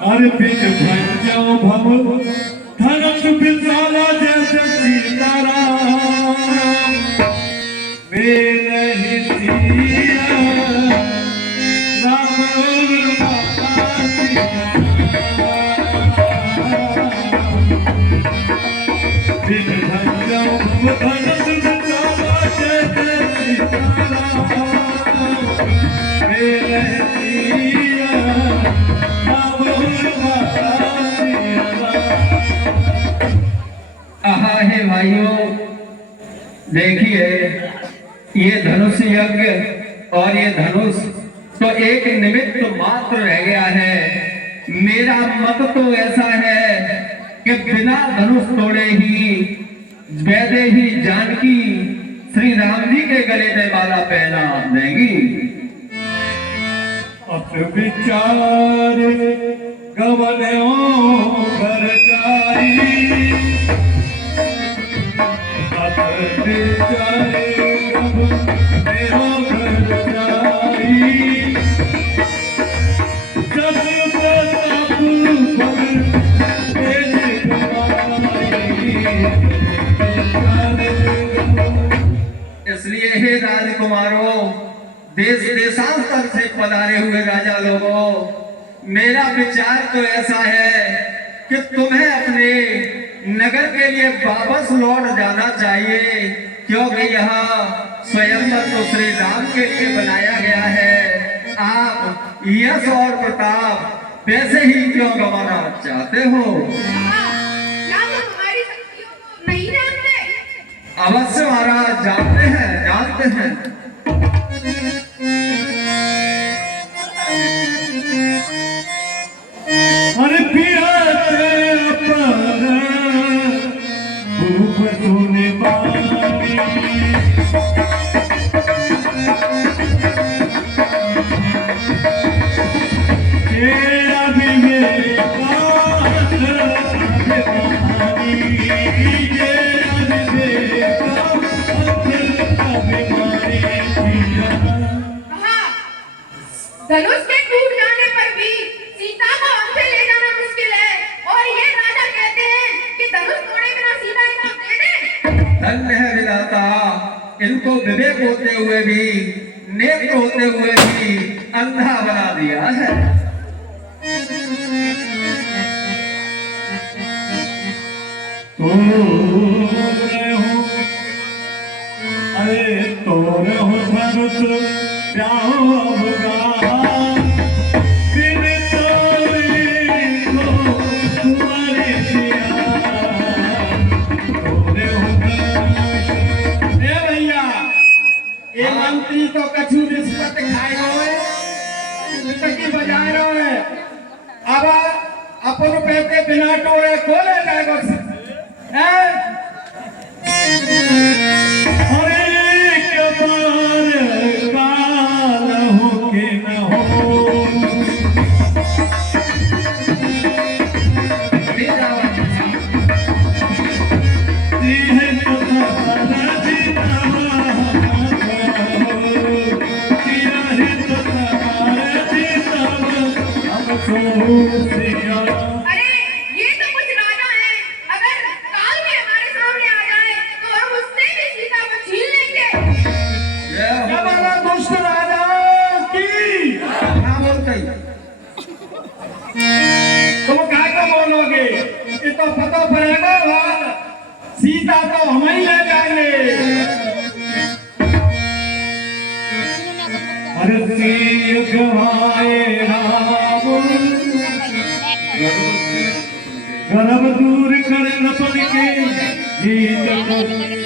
अरे बिन भज जाओ भव धनस बिसाला जैसे सीताराम मेरे हितिया राम बिन भज जाओ भव धनस बिसाला जैसे सीताराम मेरे हितिया हे भाइयों, देखिए ये धनुष यज्ञ और ये धनुष तो एक निमित्त मात्र रह गया है। मेरा मत तो ऐसा है कि बिना धनुष तोड़े ही वैदे ही जानकी श्री राम जी के गले में माला पहना देंगी। अत विचार गवनो घर जाई अत विचार गवनो घर जाई जब प्रताप पर तेज इसलिए हे राजकुमारों, देश देशांतर से पधारे हुए राजा लोगों, मेरा विचार तो ऐसा है कि तुम्हें अपने नगर के लिए वापस लौट जाना चाहिए, क्योंकि यहाँ स्वयंवर तो श्री राम के लिए बनाया गया है। आप यश और प्रताप पैसे ही क्यों गंवाना चाहते हो? क्या तुम हमारी शक्तियों को नहीं जानते? अवश्य महाराज, जानते हैं, जानते हैं। अरे पिया पर भूप सुने बानी तेरा भी मेरे पास अभिमानी तेरा भी मेरे पास अभिमानी पिया। धनुष के टूट जाने पर भी सीता को हमसे ले जाना मुश्किल है, और ये राजा कहते हैं कि धनुष तोड़े बिना सीता इनको दे दे। धन्य है विधाता, इनको विवेक होते हुए भी, नेत्र होते हुए भी अंधा बना दिया है। अरे तो रहो धनुष प्याहो होगा बिन तोरे को तुम्हारे दिया तोरे हो धनुष। ए भैया, ये मंत्री तो कछु रिश्वत खाए रहे, की बजाय रहे। अब अपन पैसे बिना टोड़े खोले जाएगा। अरे एक बार काल हो के न हो सीहे तो तारा जीता सिया है तो तारा जीता हम सोचिया। अरे ये तो कुछ राजा हैं, अगर काल भी हमारे सामने आ जाए तो हम उससे भी सीता को छीन लेंगे। क्या वाला दुष्ट राजा की हाँ बोलते ही। तुम क्या को बोलोगे? ये तो पता पड़ेगा भाग, सीता तो हम ही ले जाएंगे। हर सिय गवाए राम गर्भ दूर कर नपन के जीत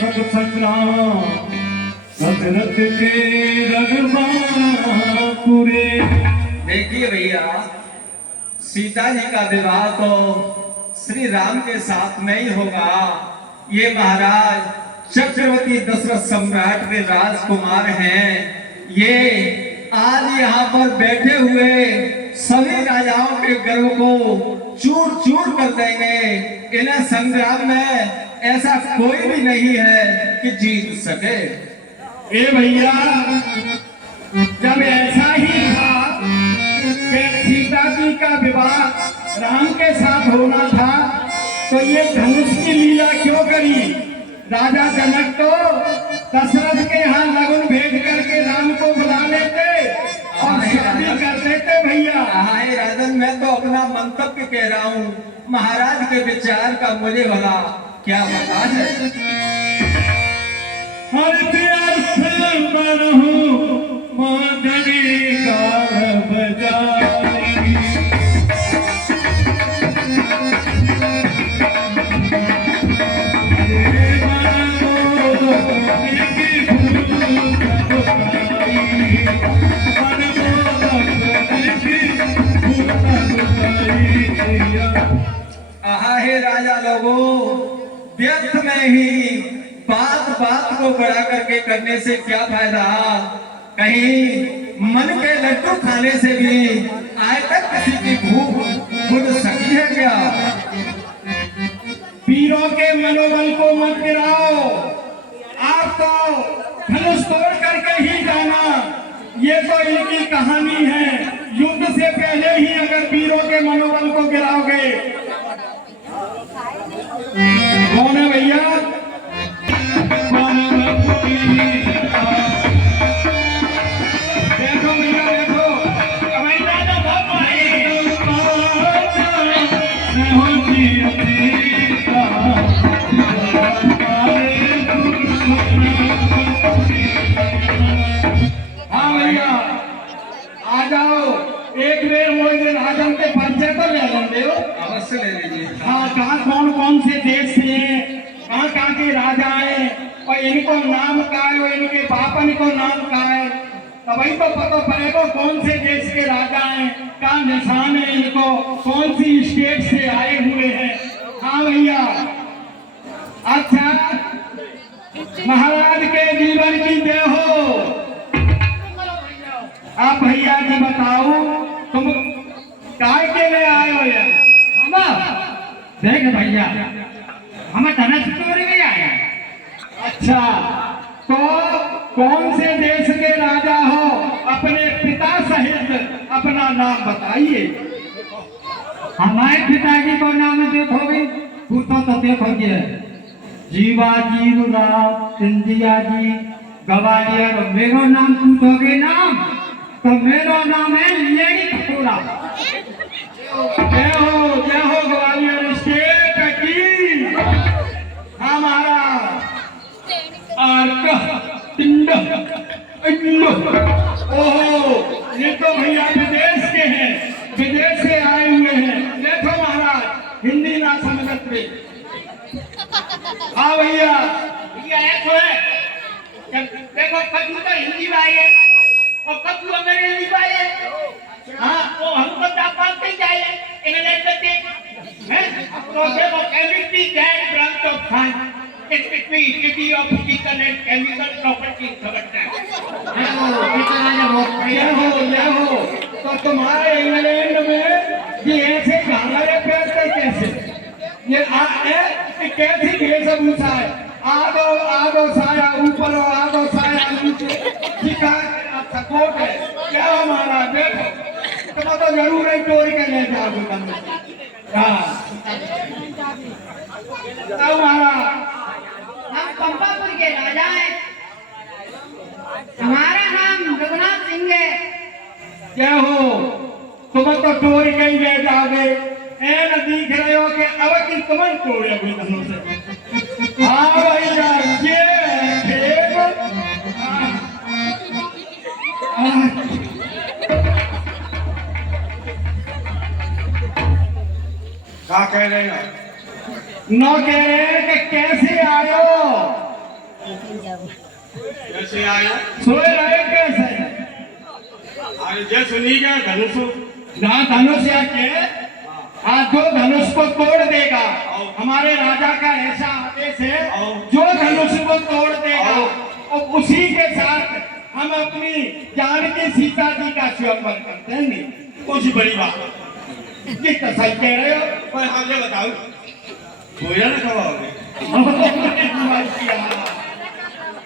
सब संग्राम दशरथ के रघुबापुरे। देखिए भैया, सीता जी का विवाह तो श्री राम के साथ नहीं होगा। ये महाराज चक्रवर्ती दशरथ सम्राट के राजकुमार हैं। ये आज यहाँ पर बैठे हुए सभी राजाओं के गर्व को चूर चूर कर देंगे। इन्हें संग्राम में ऐसा कोई भी नहीं है कि जीत सके। ए भैया, जब ऐसा ही था कि सीता की जी का विवाह राम के साथ होना था, तो ये धनुष की लीला क्यों करी? राजा जनक तो दशरथ के यहाँ लगन भेज करके राम को बुला लेते और शादी कर देते भैया। हाय राजन, मैं तो अपना मंतव्य कह रहा हूँ, महाराज के विचार का मुझे भला क्या पता है। हर व्यर्थ बरहु मदनी गाल बजाई। हे राजा लोगों, व्यर्थ में ही बात बात को बड़ा करके करने से क्या फायदा? कहीं मन के लड्डू खाने से भी आज तक किसी की भूख बुझ सकी है क्या? वीरों के मनोबल को मत गिराओ, आप तो धनुष तोड़ करके ही जाना। ये तो इनकी कहानी है। युद्ध से पहले ही अगर वीरों के मनोबल को गिराओगे। कौन है भैया? देखो भैया देखो, हाँ भैया आ जाओ, एक बेर मोरे राजन के परिचय तो ले लेंगे हो। अवश्य ले लीजिए। हाँ, कहाँ कौन कौन से देश से हैं, कहाँ कहाँ के राजा हैं, और इनको नाम का है, और इनके बापन को नाम का है, तभी तो पता पड़ेगा कौन से देश के राजा हैं, क्या निशान है इनको, कौन सी स्टेट से आए हुए हैं। हाँ भैया, अच्छा महाराज के जीवन की जय हो। आप भैया जी बताओ, तुम काय के लिए आए हो यार? देख भैया, हम धनुष तोड़ने में आए। अच्छा, तो कौन से देश के राजा हो? अपने पिता सहित अपना नाम बताइए। हमारे पिताजी को नाम देखोगे, पूछो तो देखोगे, जीवाजी, राव, सिंधिया जी, गवालियर। मेरा नाम पूछोगे नाम, तो मेरा नाम है लेडी खटोला। जय हो ग्वालियर स्टेट की। हाँ महाराज, ओहो, ये तो भैया विदेश के हैं, विदेश से आए हुए हैं। देखो महाराज, हिंदी ना समझत पे। हाँ भैया, ऐसा है, देखो कद्दू तो हिंदी में आई है और कद्दू अंग्रेजी में आई है। हाँ, तो हमको जापान से जाए इंग्लैंड से हैं, तो देखो chemistry that branch of science it between city of physical and chemical property समझना। जय हो। तो तुम्हारे इंग्लैंड में ये ऐसे घाघरे पहनते कैसे? ये कैसी वेशभूषा है? आधो साया ऊपर और आधो साया नीचे, कोट है क्या हमारा? देखो, तुम तो जरूर है चोरी के ले जाओगे। हमारा हम पंपापुर के राजा हैं, हमारा नाम रघुनाथ सिंह है। क्या हो, तुम तो चोरी के ही ले जाओगे। ऐन दिख रहे हो कि अब की तुमन तोड़े हुए धनों से। हाँ भैया, ये खेल क्या कह रहे हो? न कह रहे हैं कि कैसे आयो? कैसे आए? सोए रहे कैसे? अरे जैसे नहीं गया धनुष। ना धनुष या के जो धनुष को तोड़ देगा, हमारे राजा का ऐसा आदेश है, जो धनुष को तोड़ देगा और उसी के साथ हम अपनी जानकी सीता जी का स्वयंवर कर देंगे। कुछ बड़ी बात ये तो सही कह रहे हो। पर हाँ ये बताओ, भोजन कब आओगे?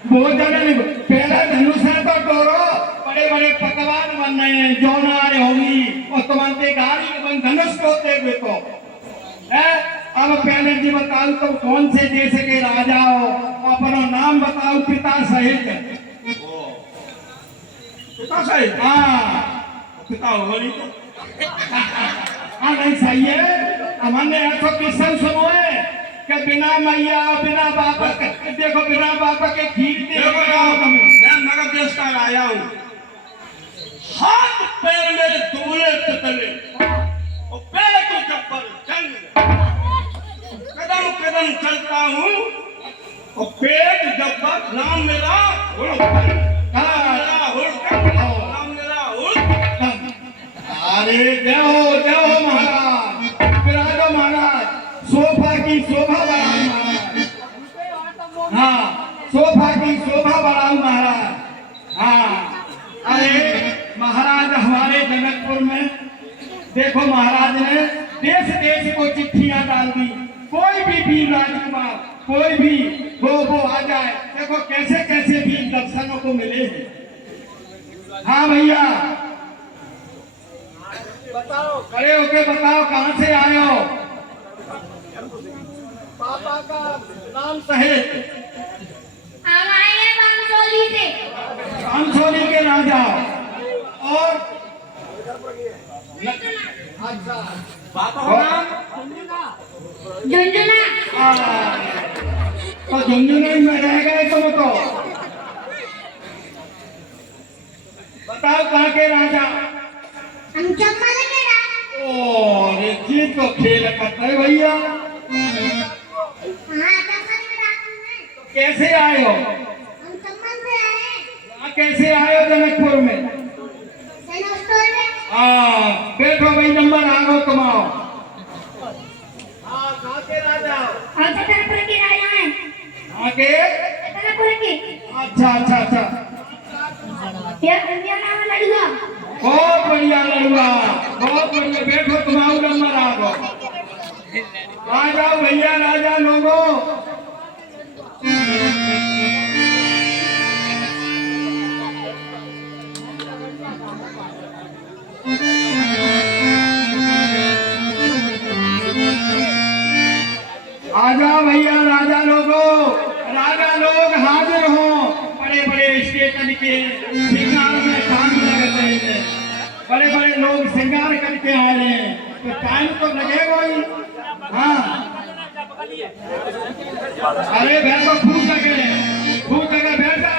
भोजन पहला धनुष है तो तोड़ो, पर बड़े बड़े पकवान बन रहे हैं, जौनारे होगी और तुम्हारे गाड़ी बन धनुष को देवे तो है। अब पहले जी बताओ तो कौन से देश के राजा हो, अपना नाम बताओ पिता सहित। पिता साहब हाँ पिता हो नहीं तो हाँ नहीं सही है। हमने ऐसा किस्सा सुनो है कि बिना मैया बिना बाबा के, देखो बिना बाबा के खीर देखो मैं नगर देश का आया हूँ, हाथ पैर मेरे दुबले तले और पैर तो जब्बर चल, कदम कदम चलता हूँ और पेट जब्बर, नाम मेरा हुड़कन, नाम मेरा हुड़कन। अरे देव महाराज, विराजो महाराज, सोफा की शोभा बढ़ाओ महाराज। हाँ सोफा की शोभा बढ़ाओ महाराज। हाँ अरे महाराज हमारे जनकपुर में देखो महाराज ने देश देश को चिट्ठियां डाल दी, कोई भी वीर राजकुमार कोई भी वो आ जाए, देखो कैसे कैसे वीर दर्शनों को मिले हैं। हाँ भैया बताओ, खड़े होके बताओ कहाँ से आए हो, पापा का नाम सहित। हम आए हैं बांसोली से। बांसोली के राजा और अच्छा पापा का नाम झुंझुना। तो झुंझुना में रह गए तुम तो। बताओ कहाँ के राजा। हम चंबल के राजा। ओ ये तो खेल करता है भैया। हाँ चंबल के राजा हैं। कैसे आए हो, हम चंबल से आए हैं। यहाँ कैसे आए हो जनकपुर में। सेना स्टोर में। बैठो भाई, नंबर आ गो तुम आओ। हाँ कहाँ के राजा। हम छतरपुर के राजा हैं। कहाँ के। छतरपुर के। अच्छा अच्छा अच्छा, ये नाम है लड़ुआ। बहुत बढ़िया लड़ुआ, बहुत बढ़िया। बैठो तुम आओ, नंबर आ गो। आ जाओ भैया राजा लोगों। आ जाओ भैया राजा लोगों, राजा लोग हाजिर हो। बड़े बड़े स्टेशन के श्रृंगार में काम लगते हैं, बड़े बड़े लोग श्रृंगार करके आ रहे हैं, तो टाइम तो लगेगा ही। हाँ अरे बैठो, खूब जगह बैठा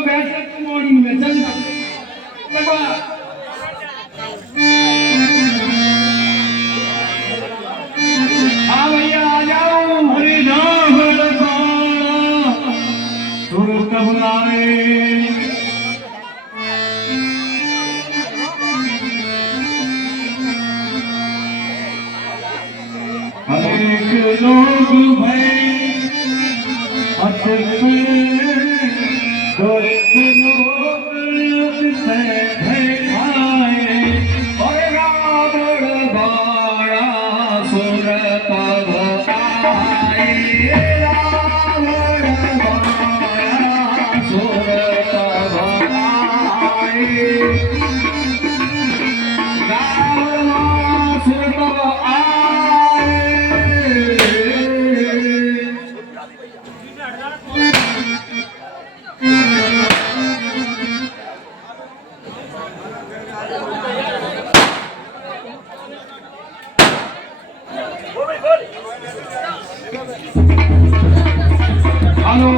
बैठ कर मॉर्निंग में चल लगवा। हाँ भैया आ जाओ। हरि नाम सुर कब लाए, अनेक लोग भय अतिशय, दुष्ट लोग अतिशय भय खाए, और रावण बाड़ा सुर तब आए, रावण बाड़ा सुर तब आए, रावण सुर तब आए। हेलो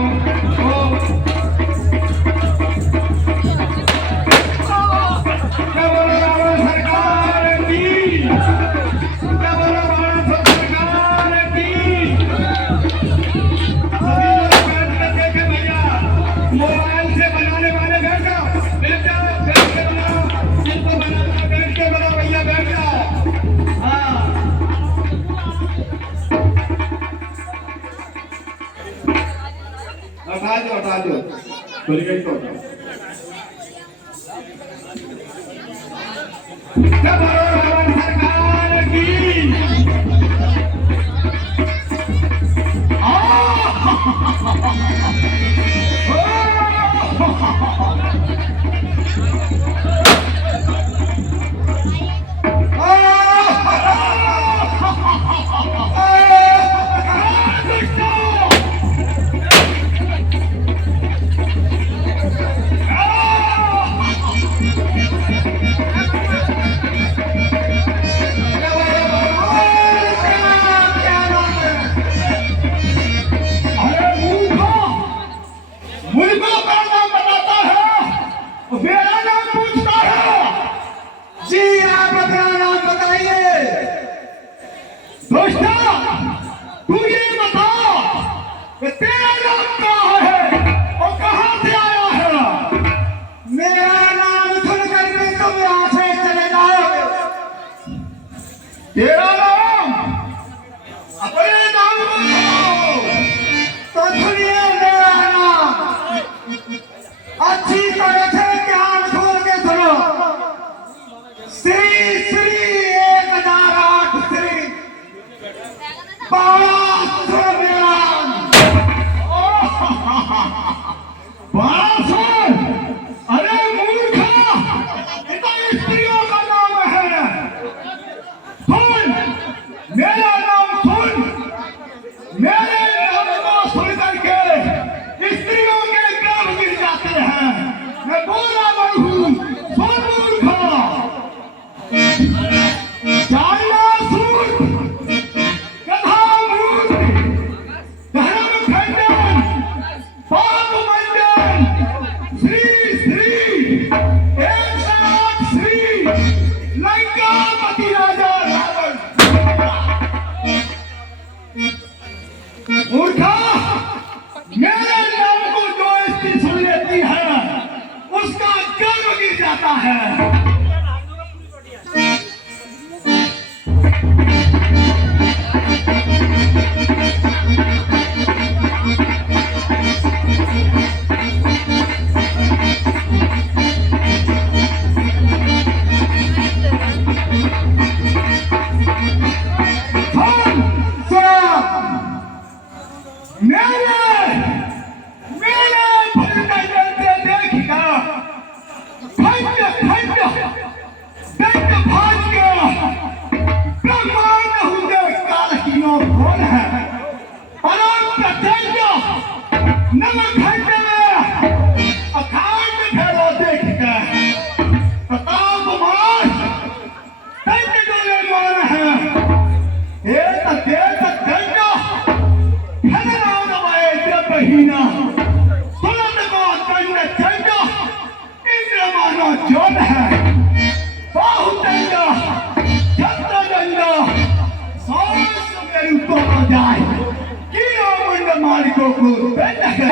सरकार की, सरकार की। सभी लोग बैठ कर देखे भैया, मोबाइल से बनाने वाले बैठ जाओ, बैठ के बनाओ, जिनको बनाना बैठ के बनाओ भैया, बैठ जाओ। हाँ हटा दो खुल गई तो। सरकार की। आ तेरा नाम अपने नाम को कहो। तो सुनिए मेरा नाम, अच्छी तरह से ध्यान खोल के सुनो। श्री श्री 1008 श्री 12 अरे मूर्खा, ये तो स्त्रियों का नाम है। सुन मेरा नाम, सुन मेरे नाम को सुन करके स्त्रियों के गर्भ गिर जाते हैं। मैं बोला हूँ, सुन मूर्खा, जानना सुन, कथा मूर्ख, धर्म खंडन, पाप मंडन, श्री श्री 108 श्री लंकापति राजा रावण। मूर्खा, मेरे नाम को जो स्त्री सुन लेती है उसका गर्व गिर जाता है। जोन है बहुत दंडा, छत्र दंडा, सांस मेरे ऊपर हो जाए कि मुंड मालिकों को बेट है।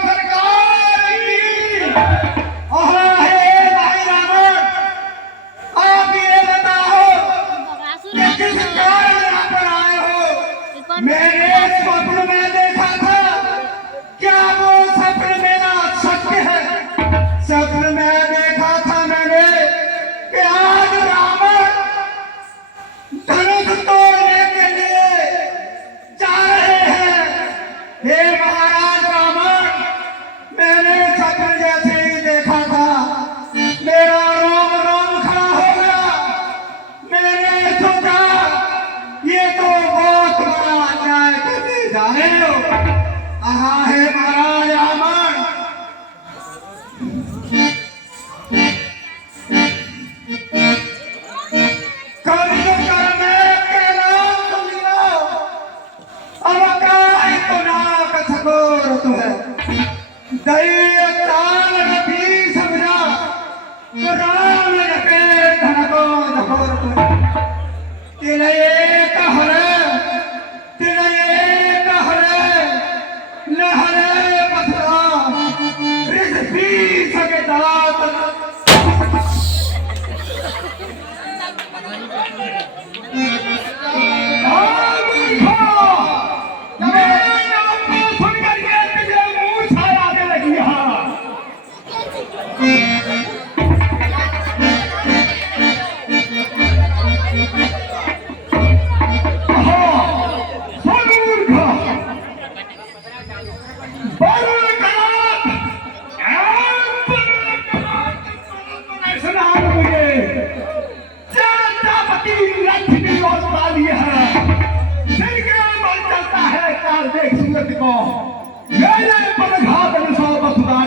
सरकार की भाई रावण, आप ये बताओ कि किस कारण यहाँ पर आए हो? मैंने स्वप्न में देखा था, क्या वो स्वप्न मेरा सत्य है? स्वप्न में देखा था मैंने कि आज रावण धनुष तोड़ने के लिए जा रहे हैं। हे महाराज रावण, मैंने स्वप्न जैसे ही देखा था, मेरा रोम रोम खड़ा हो गया। मैंने सोचा ये तो बहुत बड़ा अन्याय करने जा रहे हो। हे महाराज रावण, कर्म करने के नाम सुनियो, अब काय तो नाक सकोर तो है। दैय ताल भी समझा, तो राम रखे धन को धकोर तो है। तेरे एक हरे, तेरे एक हरे, लहरे बसरा, रिस भी सके दात। मेरे पर घात सौ बसुदा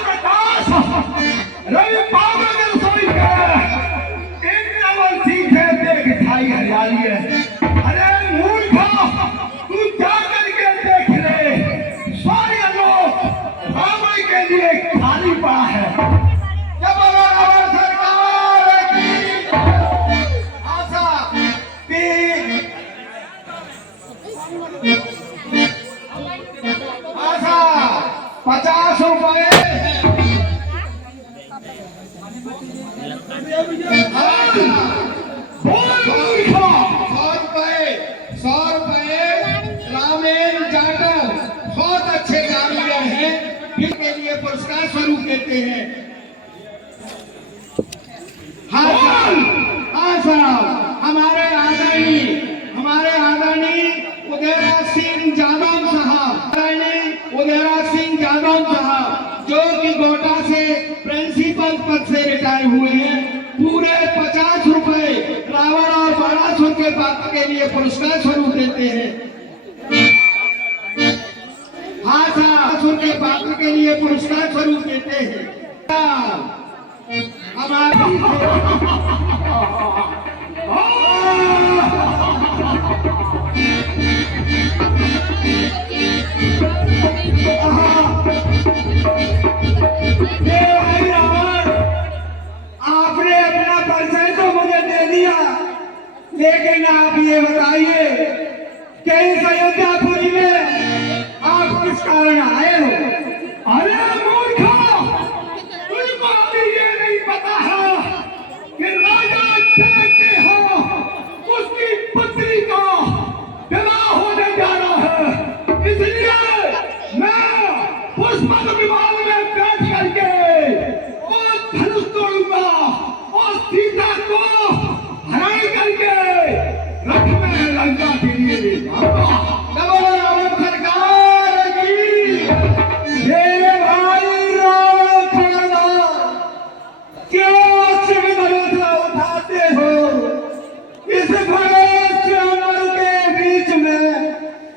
प्रकाश रवि पावन रसोई सीखे देख खाई हरियाली है। अरे मूर्खा, तू जा करके देख ले, सारे लोग रावण के लिए खाली पड़ा है। जब सरकार की आशा ₹50 हैं। हाँ साहब, हमारे आदरणीय उदयराज सिंह यादव साहब जो कि गोटा से प्रिंसिपल पद से रिटायर हुए हैं, पूरे 50 रुपए रावण और बाणासुर के पात्र के लिए पुरस्कार स्वरूप देते हैं। हाँ साहब, बाणासुर के पात्र के लिए पुरस्कार स्वरूप देते हैं। आपने अपना परिचय तो मुझे दे दिया, लेकिन आप ये बताइए कि इस अयोध्यापुरी में आप किस कारण आए हो? अरे मूर्खा, तुझको अभी ये नहीं पता है कि राजा जनक के हो उसकी पुत्री का विवाह होने जा रहा है। इसलिए मैं पुष्पक विमान में बैठ करके और धनुष तोड़ूंगा और सीता को हराई करके रथ में लंका के लिए ले जाऊंगा। बोलो रावण सरकार की। हे भाई रावण खबरदार, क्यों शिव धनुष उठाते हो? इस बड़े चैनल के बीच में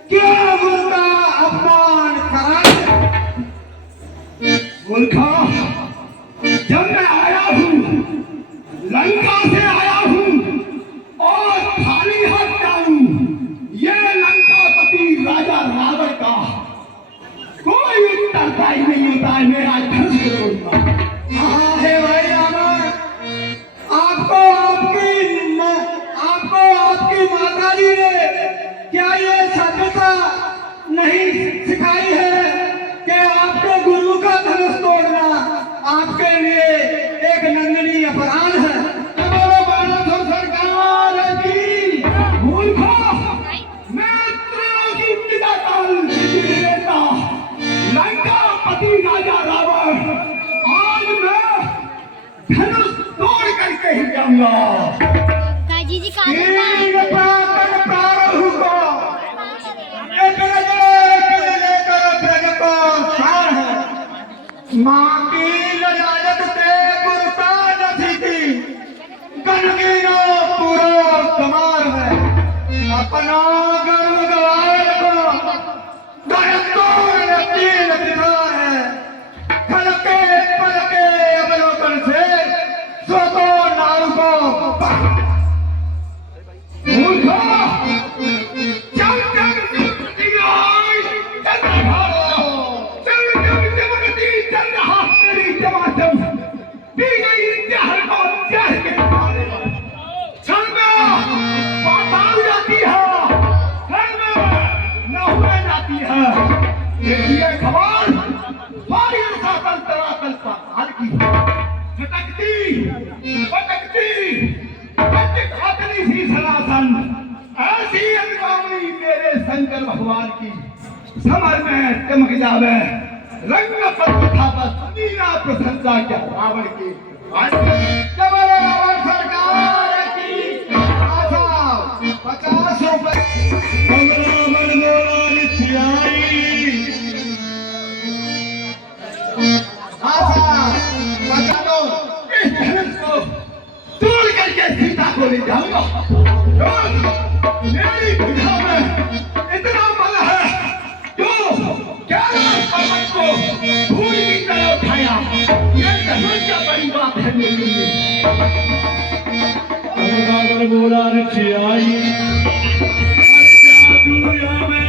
क्या मुर्दा अपमान कराए? मूर्खा, जब मैं आया हूँ, लंका से आया हूँ और खाली हाथ जाऊं, ये लंकापति राजा रावण का कोई उत्तरदायी नहीं होता है। मेरा धनुष तोड़ूंगा। हाँ हे भाई रावण, आपको आपकी माताजी ने क्या ये सभ्यता नहीं सिखाई है कि आपके गुरु का धनुष तोड़ना आपके लिए एक नंदनीय अपराध है? बोलो बाणासुर सरकार की। मूर्खा, मैं त्रिलों की विदा काल लेता लंकापति राजा रावण, आज मैं धनुष तोड़ करके ही जाऊंगा। काजी जी का तीन प्रातः प्रारंभ को एक लेकर ब्रज को सार है। माँ की ललाजत से गुरुता नथी थी, गणगीनो पूरो कमार है। अपना गर्व गवार को गणतोड़ तीन दिखार है। खलके पलके अवलोकन से स्वतो नाव को मूर्खा, चल चल चमकती आई चंद्रभागा, चल चल चमकती चंद्रहा तेरी चमाचम, पी गई जहर को जहर के मारे। क्षण में बात आ जाती है, क्षण में न हुए जाती है। ये खबर सारी साकल तराकल पाताल की भटकती भटकती खातनी सी सनातन, ऐसी अनगामी मेरे शंकर भगवान की समर में चमक जावे। रंग पर कथा पर सुनीना प्रशंसा क्या रावण की। रावण सरकार की। 50 रुपए इस धनुष को तोड़ करके सीता को ले जाऊंगा। मेरी बुझा में इतना बल है जो कैलाश पर्वत को धूल की तरह उठाया। ये धनुष क्या बड़ी बात है मेरे लिए। बोला आई दुनिया में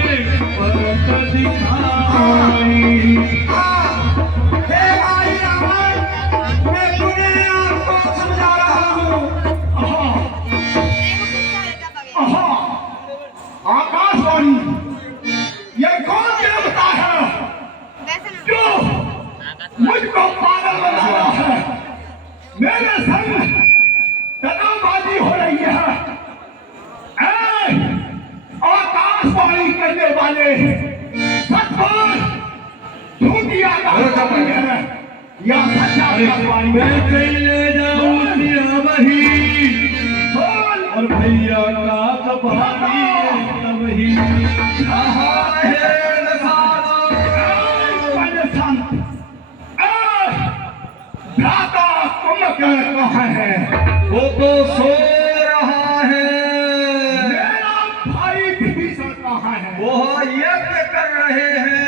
परत दिखाई। हे भाई रावण, मैं तुम्हें आपको समझा रहा हूँ। आकाशवाणी, ये कौन देवता है जो मुझको पागल बना रहा है? मेरे संग दगाबाजी हो रही है। आकाशवाणी करने वाले सच बोल, झूठ अरे मैं चले जाऊं सिया वही और भैया का तबाही तबही भ्राता कुंभकर्ण कहाँ है? वो तो सो रहा है। मेरा भाई विभीषण कहाँ है? वो यज्ञ कर रहे हैं।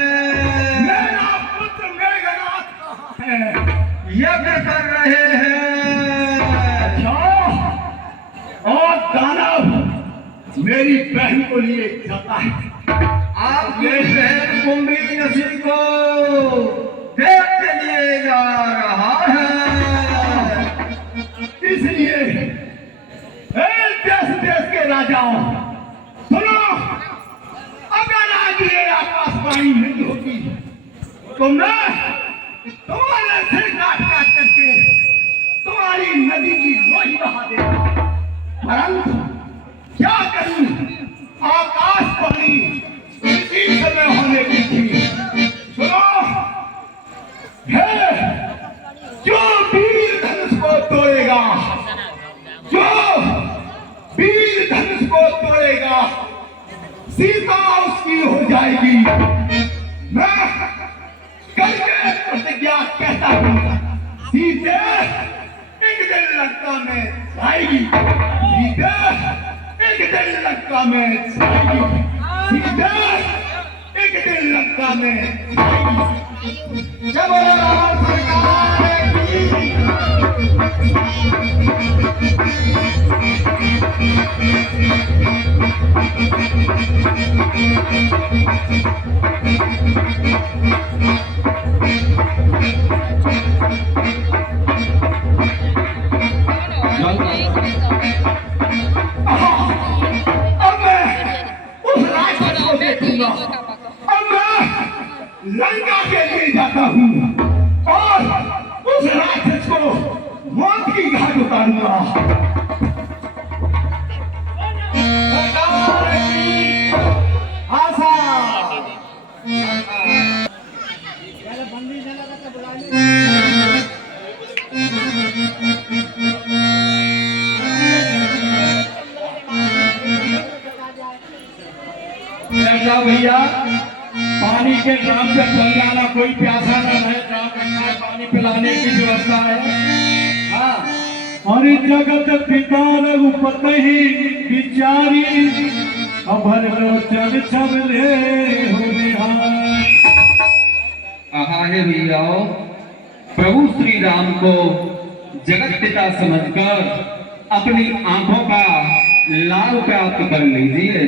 मेरा पुत्र मेघनाथ कहाँ है? यज्ञ कर रहे हैं। और दानव मेरी बहन को लिए जाता है। आपके बहन कुंभी नसी को देख के लिए जा रहा है। इसलिए देश देश के राजाओं सुनो, अगर आज ये आकाशवाणी नहीं होगी तो मैं तुम्हारे सिर काट काट करके तुम्हारी नदी की लोही बहा देगा। परंतु क्या करूं, आकाशवाणी इसी समय होने की थी। सुनो, है जो वीर धनुष को तोड़ेगा, जो वीर धनुष को तोड़ेगा, सीता उसकी हो जाएगी। मैं करके प्रतिज्ञा कहता हूँ, सीते एक दिन लंका में आएगी। सीते एक दिन लंका में आएगी। सीते एक दिन लंका में आएगी। जब राम सरकार की अब मैं उस राक्षस को देखूंगा। अब मैं लंका के लिए जाता हूँ और उस राक्षस को मौत की घाट उतारूंगा। आशा ऐसा भैया पानी के ड्राम से खोल जाना, कोई प्यासा न रहे, ड्राम रखना है, पानी पिलाने की व्यवस्था है। हाँ, और इस जगत पिता रघुपति बिचारी अभर लोचन सबले हो बिहार। कहा है भैया, प्रभु श्री राम को जगत पिता समझकर अपनी आंखों का लाभ प्राप्त कर लीजिए।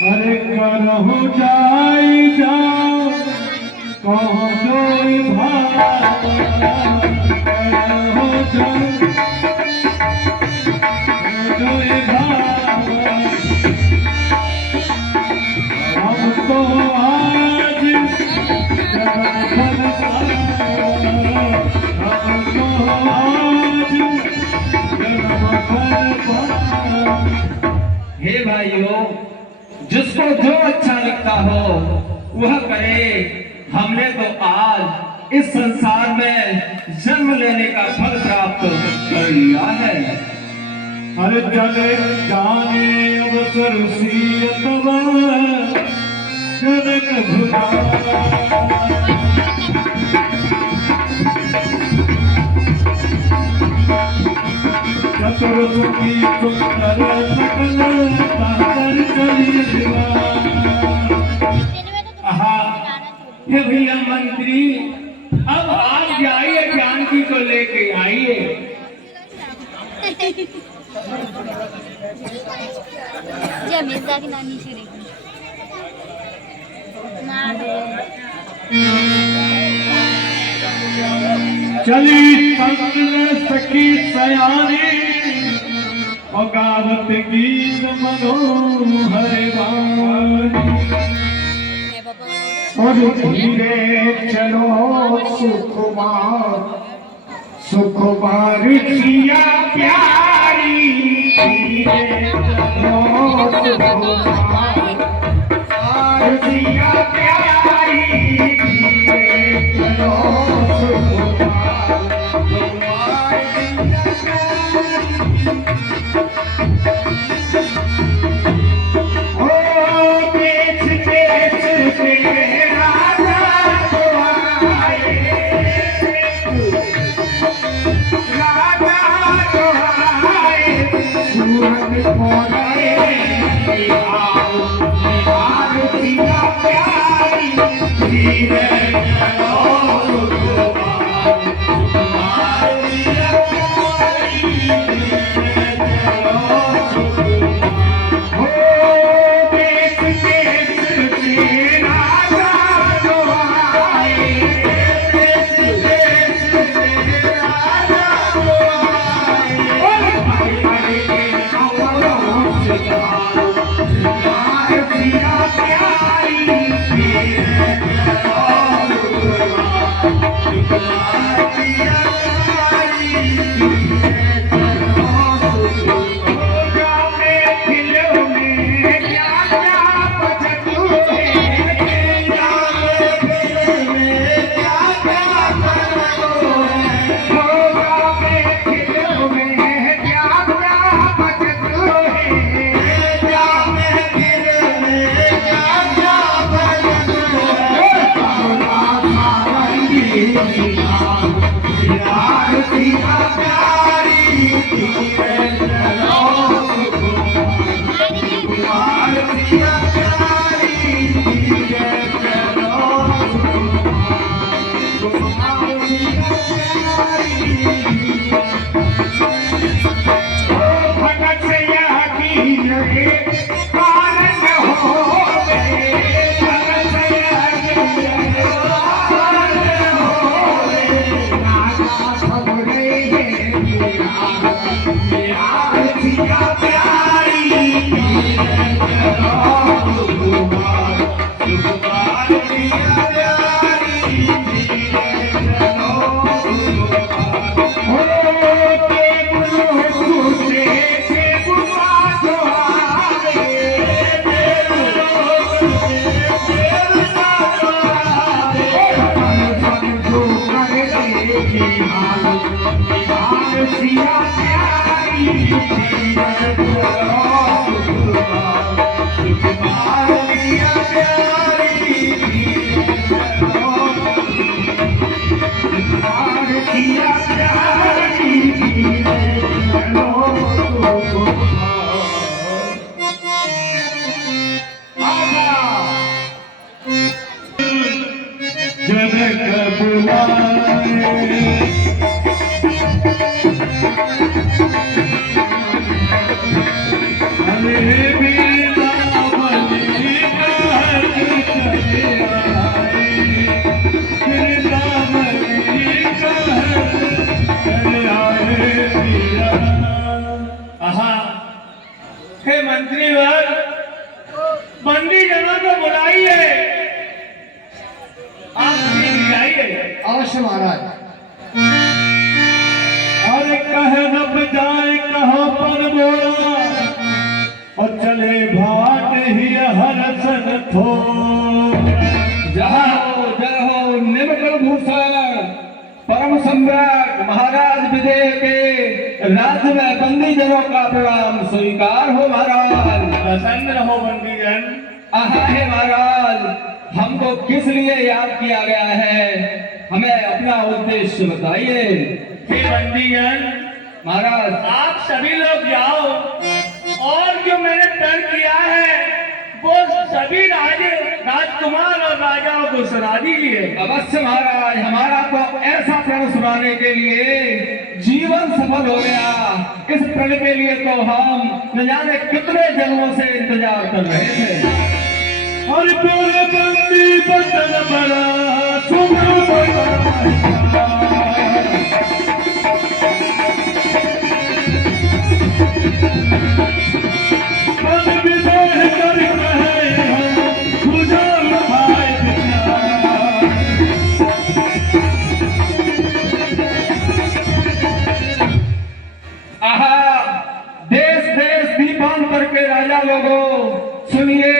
अरे करहो जाई जाओ कहो जोई भाव, करहो जोई भाव। हम तो आज जगत हमको आज हे भाइयों, जिसको जो अच्छा लगता हो वह करे। हमने तो आज इस संसार में जन्म लेने का फल प्राप्त कर लिया है। अरे चले जाने अवसर सीयतवा जनक भुजा। चतुर्मुखी सुंदर सकल सागर चली दिवा। हे भैया मंत्री, अब आप जाइए, जानकी को लेके आइए। मिर्जा की नानी श्री चली पंगल सखी सयानी और गावत गीत मनोहर वाणी। और धीरे चलो सुकुमार सुकुमार जिया प्यारी। धीरे चलो सुकुमार जिया प्यारी। धीरे चलो हे मंत्रीवर, बंदी जनों को बुलाइए, आप बुलाइए। अवश्य महाराज। और कह न बजाए कहो पन बोला, और चले भाट ही हर सन थो। जय हो निमकल भूषण परम सम्राट महाराज विजय के राज्य में बंदी जनों का प्रणाम स्वीकार हो महाराज। प्रसन्न रहो बंदी जन। है महाराज, हमको किस लिए याद किया गया है, हमें अपना उद्देश्य बताइए। हे बंदी जन महाराज, आप सभी लोग जाओ और जो मैंने तय किया है वो सभी राजकुमार और राजाओं को सुना दीजिए। अवश्य महाराज, हमारा तो ऐसा प्रण सुनाने के लिए जीवन सफल हो गया। इस प्रण के लिए तो हम न जाने कितने जन्मों से इंतजार कर रहे थे। और प्यारे बंदी बदन बड़ा सुना बड़ा राजा लोगों सुनिए,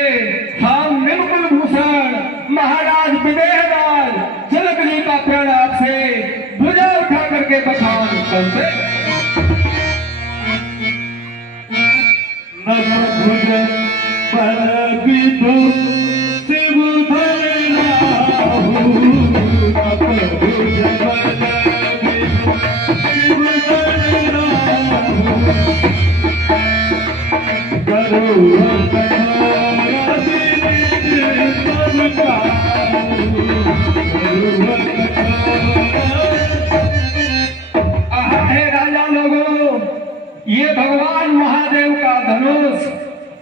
हम निमकुल भूषण महाराज विदेहराज जनक जी का प्रण आपसे भुजा उठा करके बखान करते।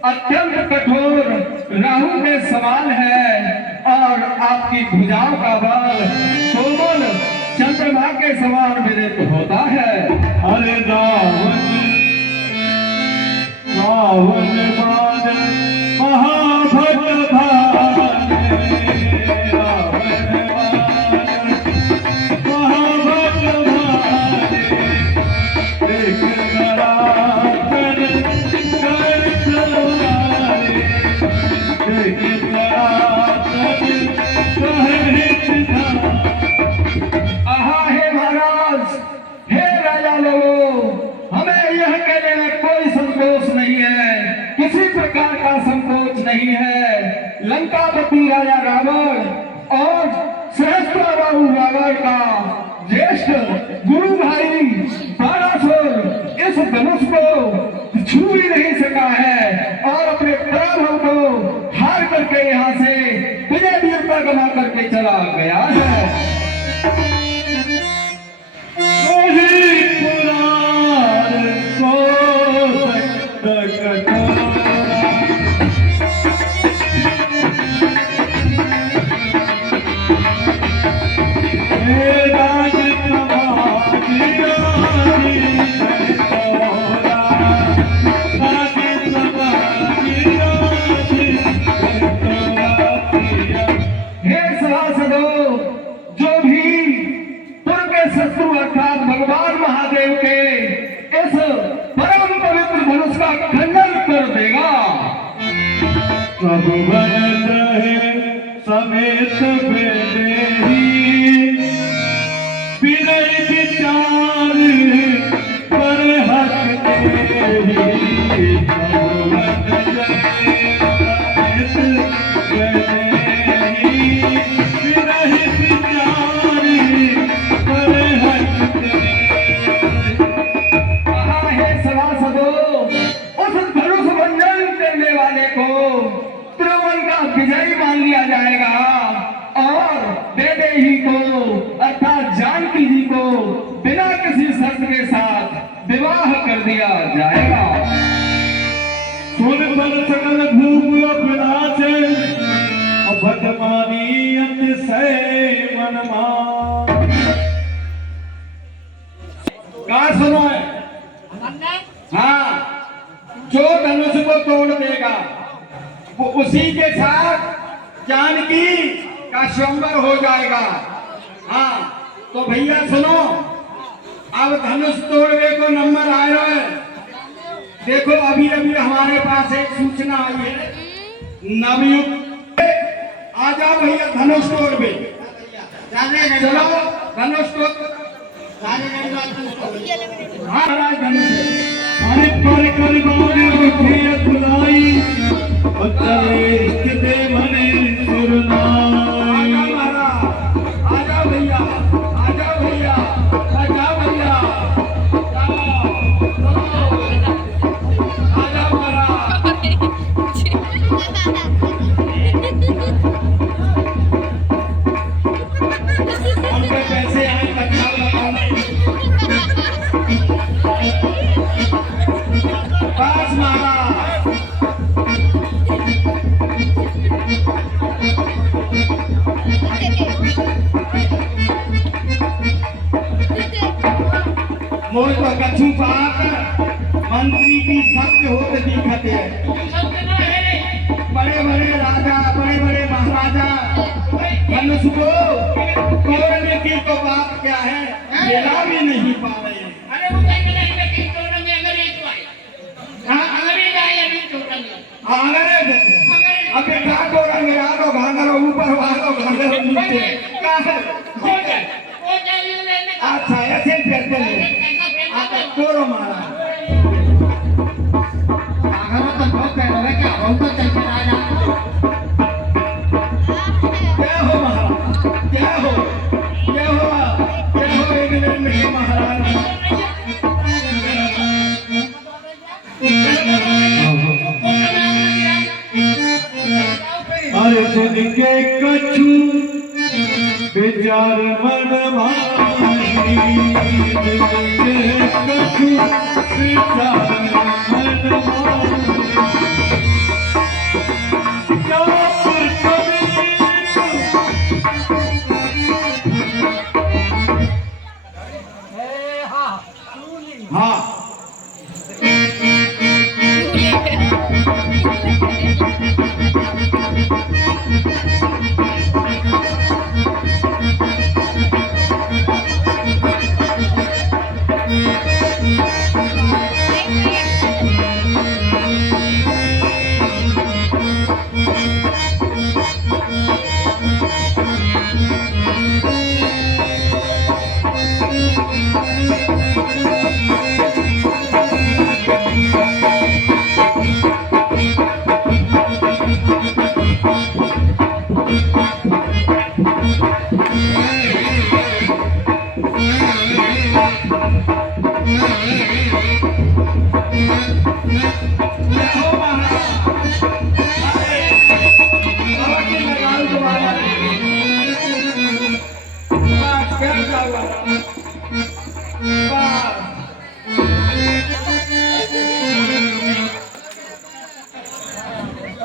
अत्यंत कठोर राहु के समान है और आपकी भुजाओं का बल कोमल चंद्रमा के समान विदित होता है। अरे रावण रावण मान महाभट भाने, रावण मान महाभट भाने, देख नराधन कर चलारे, देख नराधन कहत धारे। आहा हे महाराज, हे राजा लोगों, हमें यह कहने में कोई संकोच नहीं है, किसी प्रकार का संकोच नहीं है। लंकापति राजा रावण और सहस्त्राबाहु रावण का ज्येष्ठ गुरु भाई बाणासुर इस धनुष को छू ही नहीं सका है और अपने पराभव को हार करके यहाँ से विजय वीरता गमा करके चला गया है। वही पुराण को कटोरा, हे राजसभा जियारी कटोरा, राजसभा जियारी कटोरा। हे सभासदों, जो भी पूर्व के शत्रु अर्थात भगवान महादेव के इस परम पवित्र धनुष का खंडन कर देगा, सब बनत है समेत बेदेही, विनय विचार पर हक तेरी। सब बनत है समेत बेदेही, विनय विचार पर हक तेरी। कहा है सभासदों, उस धनुष भंजन करने वाले को त्रिभुवन का विजयी मान लिया जाएगा और वैदेही को अर्थात जानकी जी को बिना किसी शर्त के साथ विवाह कर दिया जाएगा। सुन पर सकल भूप अपनाचे, भटमानी अतिशय मनमान। कहा सुनो है? हाँ, जो धनुष को तोड़ देगा वो उसी के साथ जानकी का स्वयंवर हो जाएगा। हाँ, तो भैया सुनो, अब धनुष तोड़ने को नंबर आ रहा है। देखो अभी अभी हमारे पास एक सूचना आई है, नवयुक्त आ जाओ भैया धनुष तोड़ पे। चलो धनुष तोड़। हाँ महाराज धनुष है। अरे पर करवाने उठे खुलाई, चले किते मने सुरनाई। आजा महाराज, आजा भैया, आजा भैया, आजा भैया, आजा महाराज। हमको कैसे आए कथा बताओ। बस महाराज, मोर तो कछु पाकर मंत्री की सत्य होते दिखते हैं। बड़े बड़े राजा, बड़े बड़े महाराजा धनुष को तोड़ने की तो बात क्या है, मेरा भी नहीं पा रहे हैं। अरे वो कहीं नहीं कि तोड़ने में अंग्रेज तो आए। हाँ, अंग्रेज आए अभी तोड़ने में। अंग्रेज अबे ठाकुर अंग्रेजों घाघर ऊपर वालों घाघर नीचे क्या है? हो जाए ये लेने का। अच्छा ऐसे कहते हैं। आता तोड़ो महाराज। अगर तो बहुत कह रहे क्या बहुत तो चल के आया। क्या हो महाराज, क्या हो, क्या हुआ, क्या हो इंग्लैंड के महाराज। अरे सुन के कछु विचार मन भाई, सुन के कछु विचार मन भाई।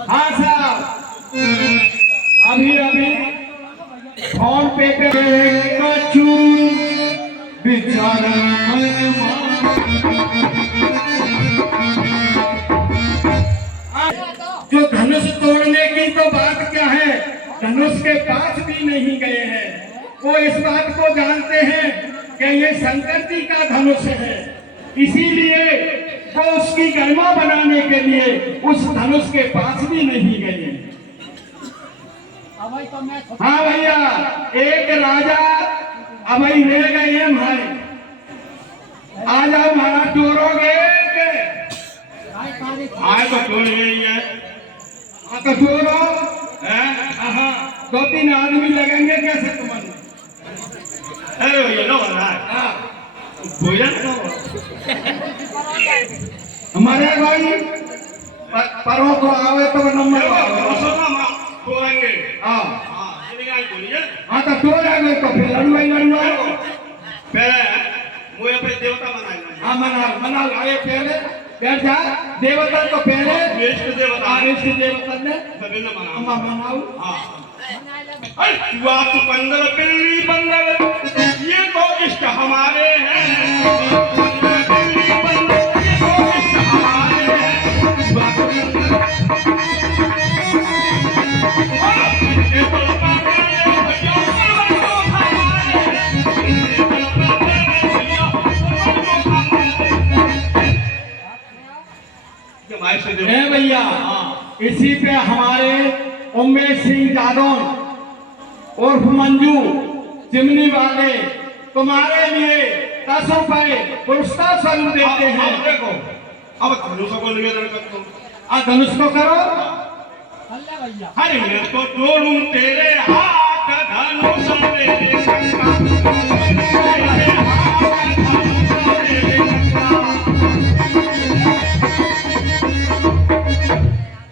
हाँ साहब, अभी अभी फोन पे कछु बिचारा जो धनुष तोड़ने की तो बात क्या है, धनुष के पास भी नहीं गए हैं। वो इस बात को जानते हैं कि ये शंकर जी का धनुष है, इसीलिए वो उसकी गरिमा बनाने के लिए उस धनुष के पास भी नहीं गए। हाँ भैया, एक राजा अभी ले गए हैं भाई, आ जाओ मारा चोरोगे। आए तो क्यों नहीं है? हाँ तो चोरो, दो तीन आदमी लगेंगे कैसे तुम्हारे? अरे ये लो वाला भोजन तो हमारे भाई परों को आवे तो नंबर तोड़ेंगे। हाँ हाँ ये नहीं बोलिए। हाँ तो तोड़ेंगे तो फिर लड़ुआई पहले मुझे अपने देवता मनाएंगे। हाँ मना आए पहले बैठ जा, देवता तो पहले इष्ट देवता ने तभी न मनाओ। अम्मा मनाओ। हाँ अरे बात बंदर बिल्ली बंदर ये तो इष्ट हमारे हैं। बिल्ली बंदर ये तो इष्ट हमारे हैं। बात बंदर ये तो है भैया, इसी पे हमारे उमेश सिंह जादौन उर्फ मंजू चिमनी वाले तुम्हारे लिए 10 रुपए पुरस्कार स्वरूप देते हैं। अब देखो, अब धनुष को निवेदन करता हूँ। धनुष को करो। हरे मैं तो जोड़ूं तेरे हाथ धनुष मेरे शंका। तेरे हाथ धनुष मेरे शंका।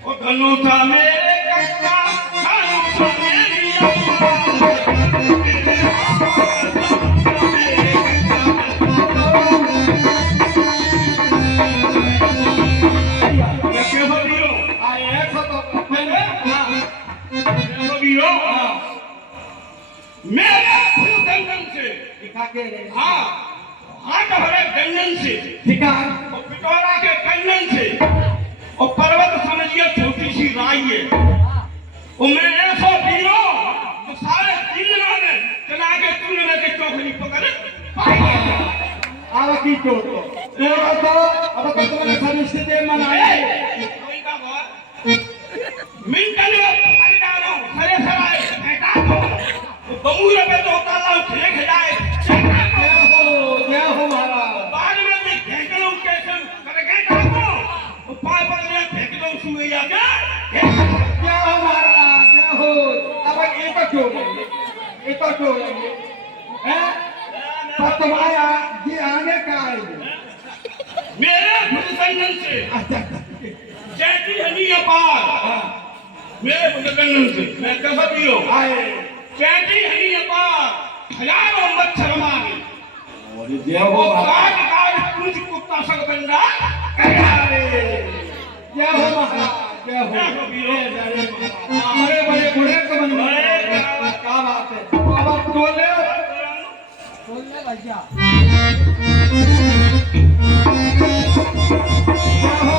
ओ धनुष मेरे कंका, धनुष मेरी अम्मा। तेरे हाथ धनुष मेरे कंका। ये क्यों हो रही हो? मेरे गंजन से हाँ हाथ भरे गंजन से और पिटोरा के गंजन से और पर्वत समझिए छोटी सी राई है। और मैं ऐसा पीरो तो सारे दिनों में चला के तूने में के चौकड़ी पकड़ अब की चोटो तो अब तो तुम्हारे सरिष्ठ दे मनाए कोई का बात मिंटल में पानी डालो सरे सराय बेटा को बमूरे पे तो ताला फेंक जाए। जय हो महाराज। बाद में भी फेंक लो कैसे करके डालो पाए पर में फेंक दो सुए या क्या? जय हो महाराज, जय हो। अब ये तो क्यों लेंगे हैं? पर तुम्हारा ये आने का आएंगे मेरे भुजगंडन से जैसी हनी अपार मेरे भुजगंडन से मैं कैसा पियो आए जैसी हनी अपार हजारों मच्छर मारे जय हो महाराज। काज कुछ कुत्ता सक बंदा जय हो महाराज, जय हो वीरो। बड़े बड़े बूढ़े को बन गए, क्या बात है। अब आप बोल ले भैया। जय हो।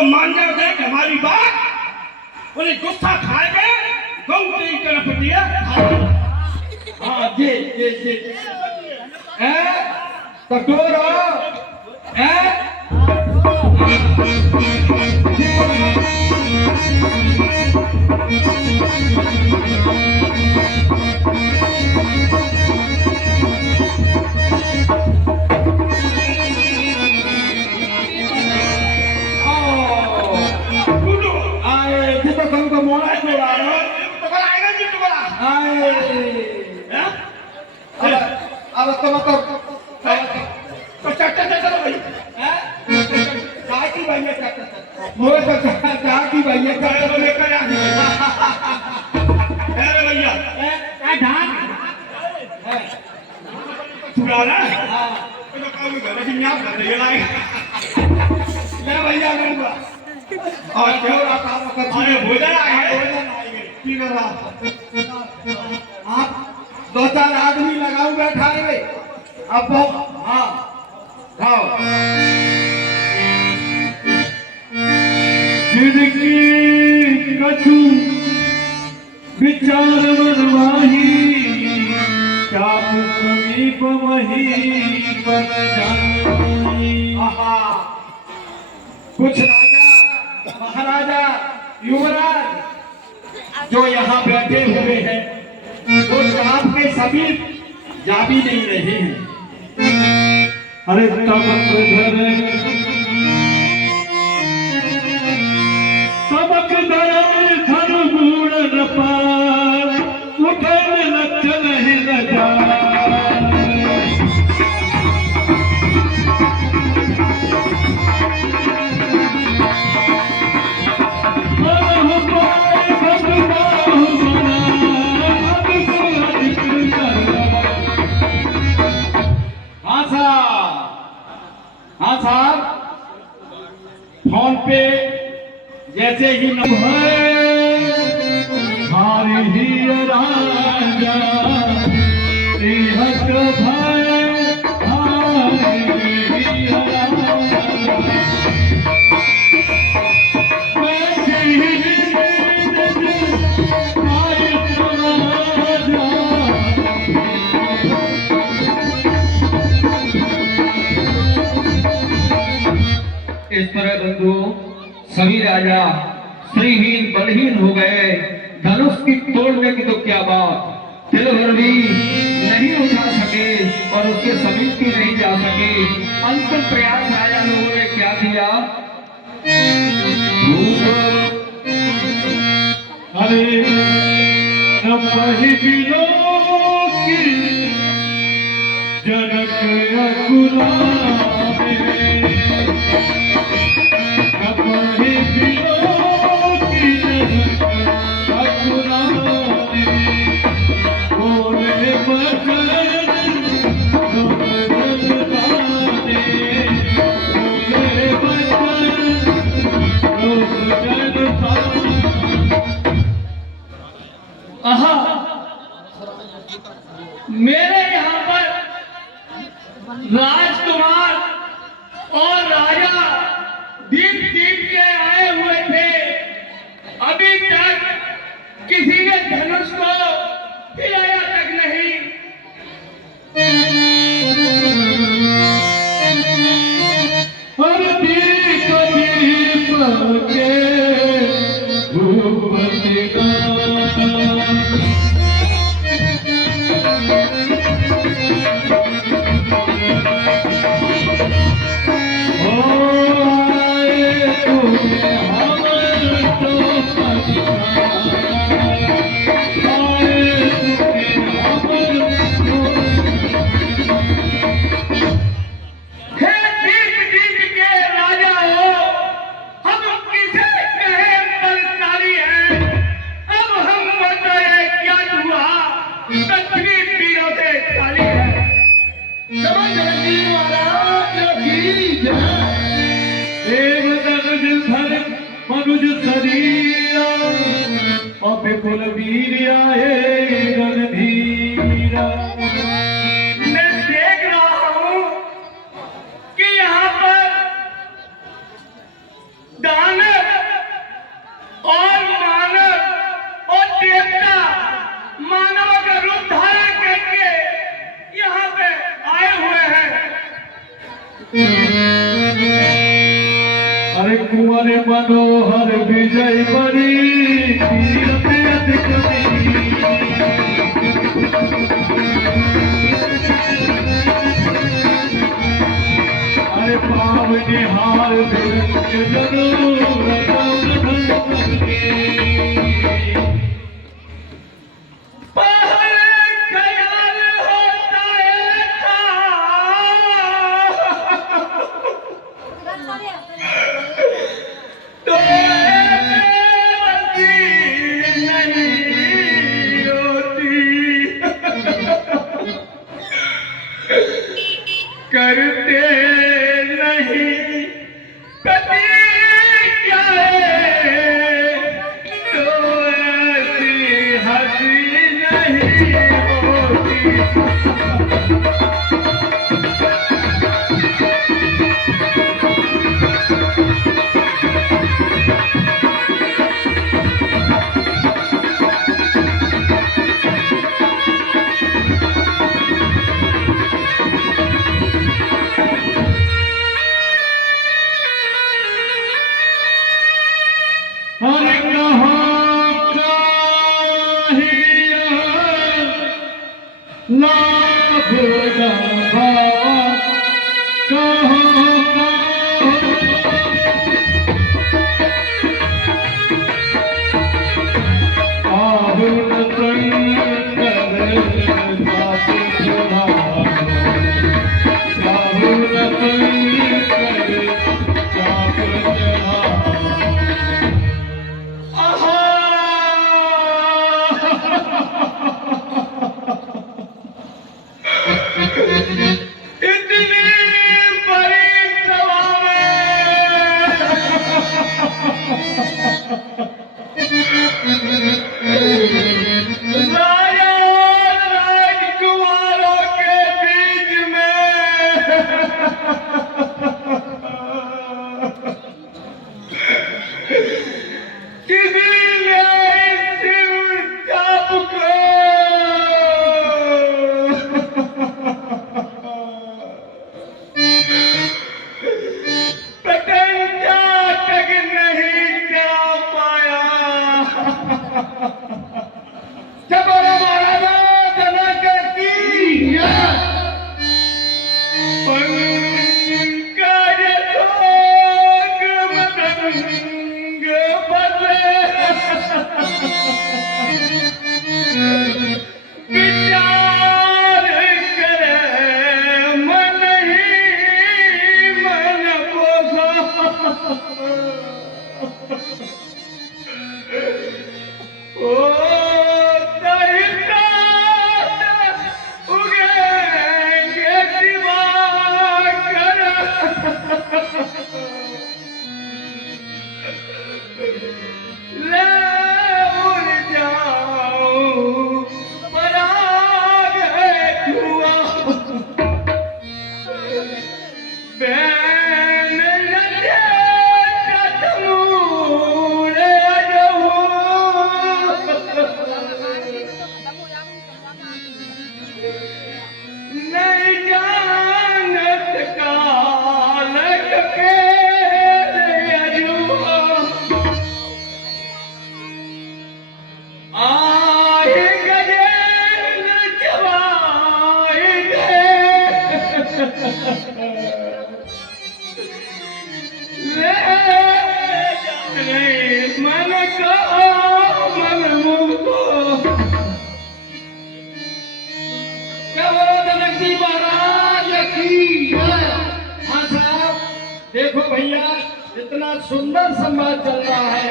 मान जाते हैं कि हमारी बात उन्हें गुस्सा खाएगा गौ तेरी तरफ दिया। हाँ जी कटोरा गुड्डू आए जितो तुमको मोड़ा छोड़ा तो कल आएगा जी तो कल आए हाँ? अब तो चट्टा चट्टा तो भाई काकी भैया चक्कर वो तो काकी भैया चल तो लेकर आ अरे भैया छुड़ा ना तो काम कर रही है कर रही है मैं भैया लूंगा और क्यों आता हूं अरे भोजन आए की कर रहा आप दो चार आदमी लगाऊ बैठा है अब हाँ खाओ जिनकी कछु विचार मनवाही चाप समीप वही बन जाई कुछ राजा महाराजा युवराज जो यहाँ बैठे हुए हैं वो चाप के समीप जा भी नहीं रहे हैं अरे तबक धरे घर गुण न पार उठे लक्षण ही न जा हाँ साहब फोन पे जैसे ही हारी ही राजा हक भाई हारी ही राजा इस तरह बंधु सभी राजा श्रीहीन बलहीन हो गए। धनुष की तोड़ने की तो क्या बात, तिल भर भी नहीं उठा सके और उसके समीप भी नहीं जा सके। अंतिम प्रयास राजा लोगों ने क्या किया, अरे नपहि बिलो की जनक अकुलावे नपहि बिलो की जनक अकुलावे बोले बचन दोबरन बाने बोले बचन दोबरन बाने आहा, मेरे यहाँ पर राजकुमार और राजा दीप दीप के आए हुए थे, अभी तक किसी ने धनुष को हिलाया तक नहीं। हर दीप दीप के धूपति हे दीप दीप के राजा हो, हम किसे कहे बलशाली हैं। अब हम बताए क्या हुआ, पृथ्वी पीड़ों से खाली है। समझ महाराज की जय। देव तनुज धर मनुज शरीरा और विपुल वीर आए रणधीरा मैं देख रहा हूँ कि यहाँ पर दानव और मानव और देवता मानव का रूप धारण करके यहाँ पे आए हुए हैं। कुंवर मनोहर विजय बड़ी तीरथ अधिक मीरी। अरे पावनी हार दुर्ग जनू रतन धन के करते नहीं कभी क्या तो ऐसी हंसी नहीं होती। अरे कहाँ काहिया लाभ लभा कहाँ आहुन संकर जात चढ़ाओ आहुन संकर जात चढ़ाओ। इतनी बड़ी सभा में राजा राजकुमारों के बीच में किसी ने शिव चाप को पतंगा तक नहीं चढ़ा पाया। जब महाराजा जनक की पंकज शोक मदंग बसे विचार करे मन ही मन बोसा। ओ दहिता उगेंगे दिवाकर ले उड़ जाऊं पराग हुआ बैन लगे कतमूरे नहीं जानत कालक के अजुआ आए गजेंद्र चबाए गए ले जाने मन का मन मुझको। क्या बोलो जनक जी महाराज की जय। हाँ साहब देखो भैया इतना सुंदर संवाद चल रहा है।